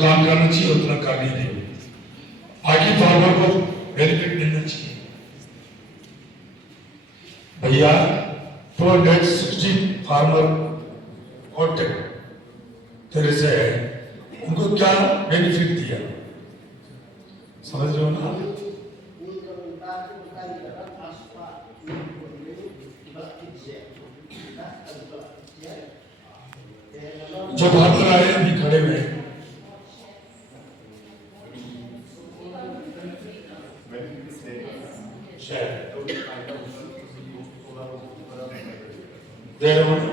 काम करना चाहिए उतना कर नहीं रहे, आगे फार्मर को बेनिफिट मिलना चाहिए। भैया 260 फार्मर कॉन्टेक्ट तेरे से है, उनको क्या बेनिफिट दिया, समझ रहे हो ना? जो फार्मर आए अभी खड़े हुए there one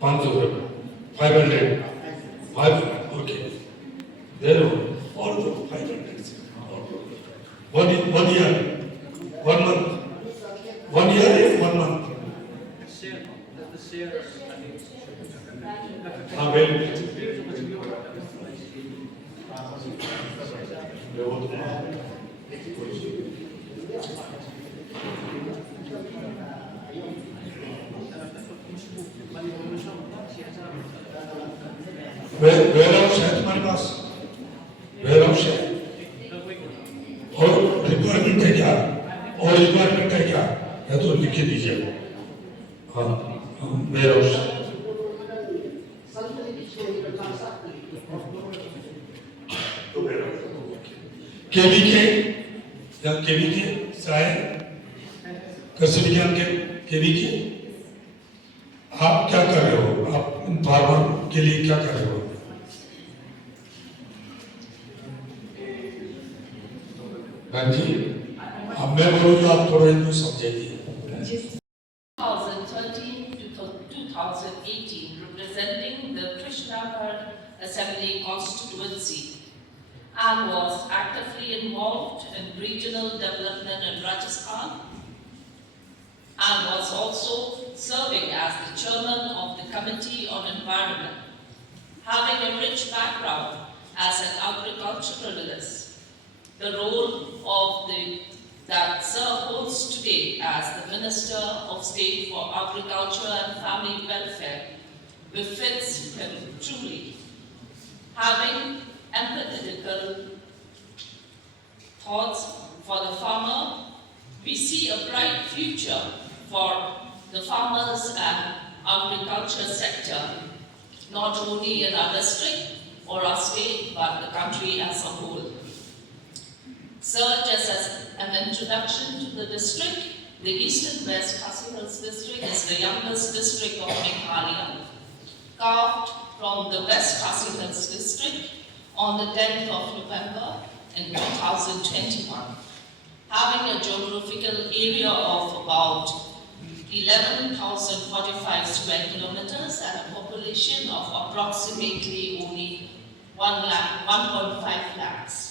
500 okay there all the 500 one year 1 month 1 year 1 month वेयर हाउस है तुम्हारे पास, वेयर हाउस है और रिक्वायरमेंट है क्या, और रिक्वायरमेंट है क्या, या तो लिख के दीजिए। हाँ वेयर हाउस केवीके या केवीके साय कृषि विज्ञान के केवीके, आप क्या कर रहे हो, आप इन फार्मर के लिए क्या कर रहे हो? जी अब मैं बोलूँगा आप थोड़ा इनको समझेंगे। 2013 to 2018 representing the Krishnagad Assembly constituency and was actively involved in regional development in Rajasthan and was also serving as the chairman of the Committee on Environment. Having a rich background as an agriculturalist, the role of that Sir holds today as the Minister of State for Agriculture and Family Welfare befits him truly. Having empathetical thoughts for the farmer, we see a bright future for the farmers and agriculture sector, not only in our district or our state, but the country as a whole. Sir, just as an introduction to the district, the Eastern West Khasi Hills district is the youngest district of Meghalaya, carved from the West Khasi Hills district on the 10th of November in 2021, having a geographical area of about 11,045 square kilometers and a population of approximately only 1.5 lakhs.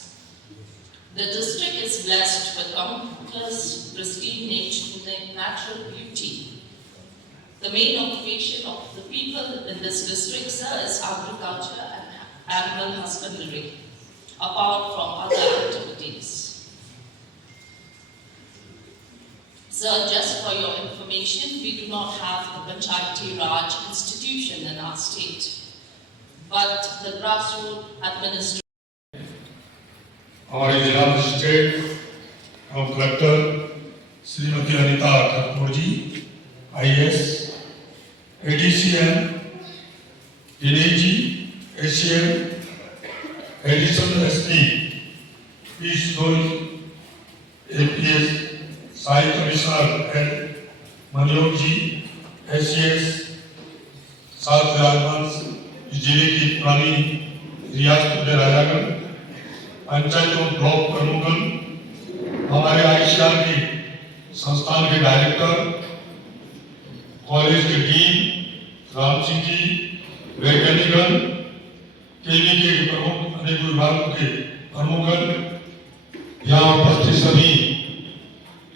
The district is blessed with countless pristine natural beauty. The main occupation of the people in this district, sir, is agriculture and animal husbandry, apart from other activities. Sir, just for your information, we do not have the Panchayati Raj institution in our state, but the grassroots administration. हमारे जिला magistrate एवं collector Shrimati Anita Kapoor ji, IAS, ADCM Dinesh ji, ACM, additional SP Piyush Goyal, APS Sai commissioner L Manoj ji, SCS सात राजवंश जिले की पुरानी रियासत में राजागढ़ पंचायतों ब्लॉक प्रमुखन, हमारे ICR के संस्थान के डायरेक्टर, कॉलेज के डीन राम सिंह जी, वैज्ञानिकगण, केवीके के प्रमुख, अनेक विभागों के प्रमुखन, यहाँ उपस्थित सभी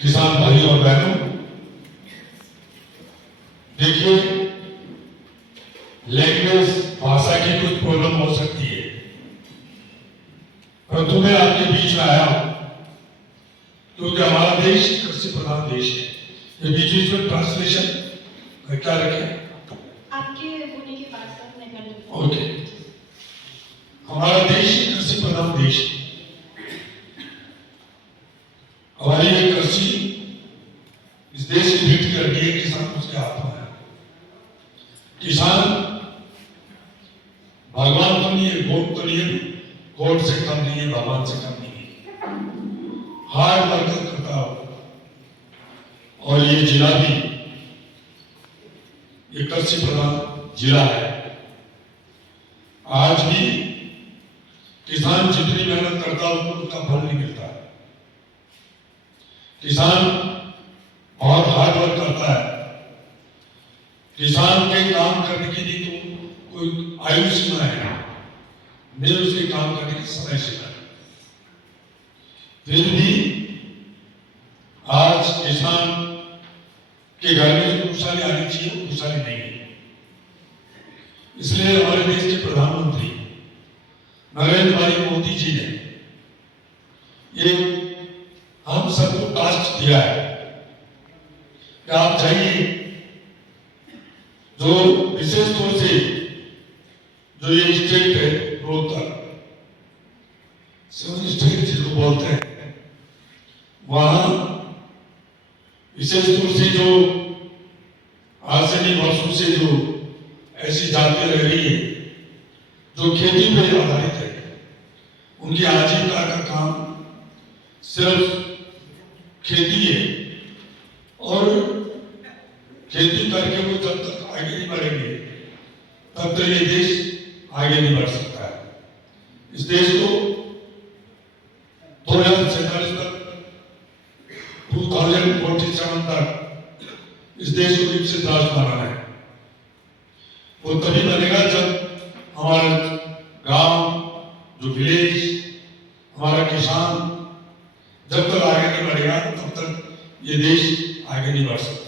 किसान भाई और बहनों, देखिए लैंग्वेज भाषा की कुछ प्रॉब्लम हो सकती है, परंतु मैं आपके बीच में आया हूं क्योंकि हमारा देश कृषि प्रधान देश है। ये बीच में ट्रांसलेशन क्या रखें, आपके होने के बाद तक मैं कर लूँगी। ओके। हमारा देश कृषि प्रधान देश है। हमारी ये कृषि इस देश की रीढ़ की हड्डी है, किसान उसके हाथ में है। किसान भगवान तो नहीं है, गॉड तो नहीं है, गॉड से कम नहीं है, भगवान से कम नहीं है, हार्ड वर्क करता हो। और ये जिला भी ये कृषि प्रधान जिला है। आज भी किसान जितनी मेहनत करता है उसको उसका फल नहीं मिलता है। किसान बहुत हार्ड वर्क करता है। किसान के काम करने की नहीं तो कोई आयु सीमा है, नहीं उसके काम करने की समय सीमा है। फिर भी आज किसान के घर में जो खुशहाली आनी चाहिए वो खुशहाली नहीं है। इसलिए हमारे देश के प्रधानमंत्री नरेंद्र भाई मोदी जी ने ये हम सबको टास्क दिया है कि आप जाइए, जो विशेष तौर से जो ये स्टेट है रोहतक, सेवन स्टेट जिसको बोलते हैं, वहां विशेष तौर से जो आज से नहीं वर्षों से जो ऐसी जातियां रह रही है जो खेती पर आधारित है, उनकी आजीविका का काम सिर्फ खेती है। और खेती करके वो जब तक आगे नहीं बढ़ेंगे तब तक ये देश आगे नहीं बढ़ सकता है। इस देश को 2047 तक 2047 तक इस देश को विकसित राष्ट्र बनाना है। वो तभी बनेगा जब हमारा गांव, जो विलेज, हमारा किसान जब तक आगे नहीं बढ़ेगा तब तक ये देश आगे नहीं बढ़ सकता।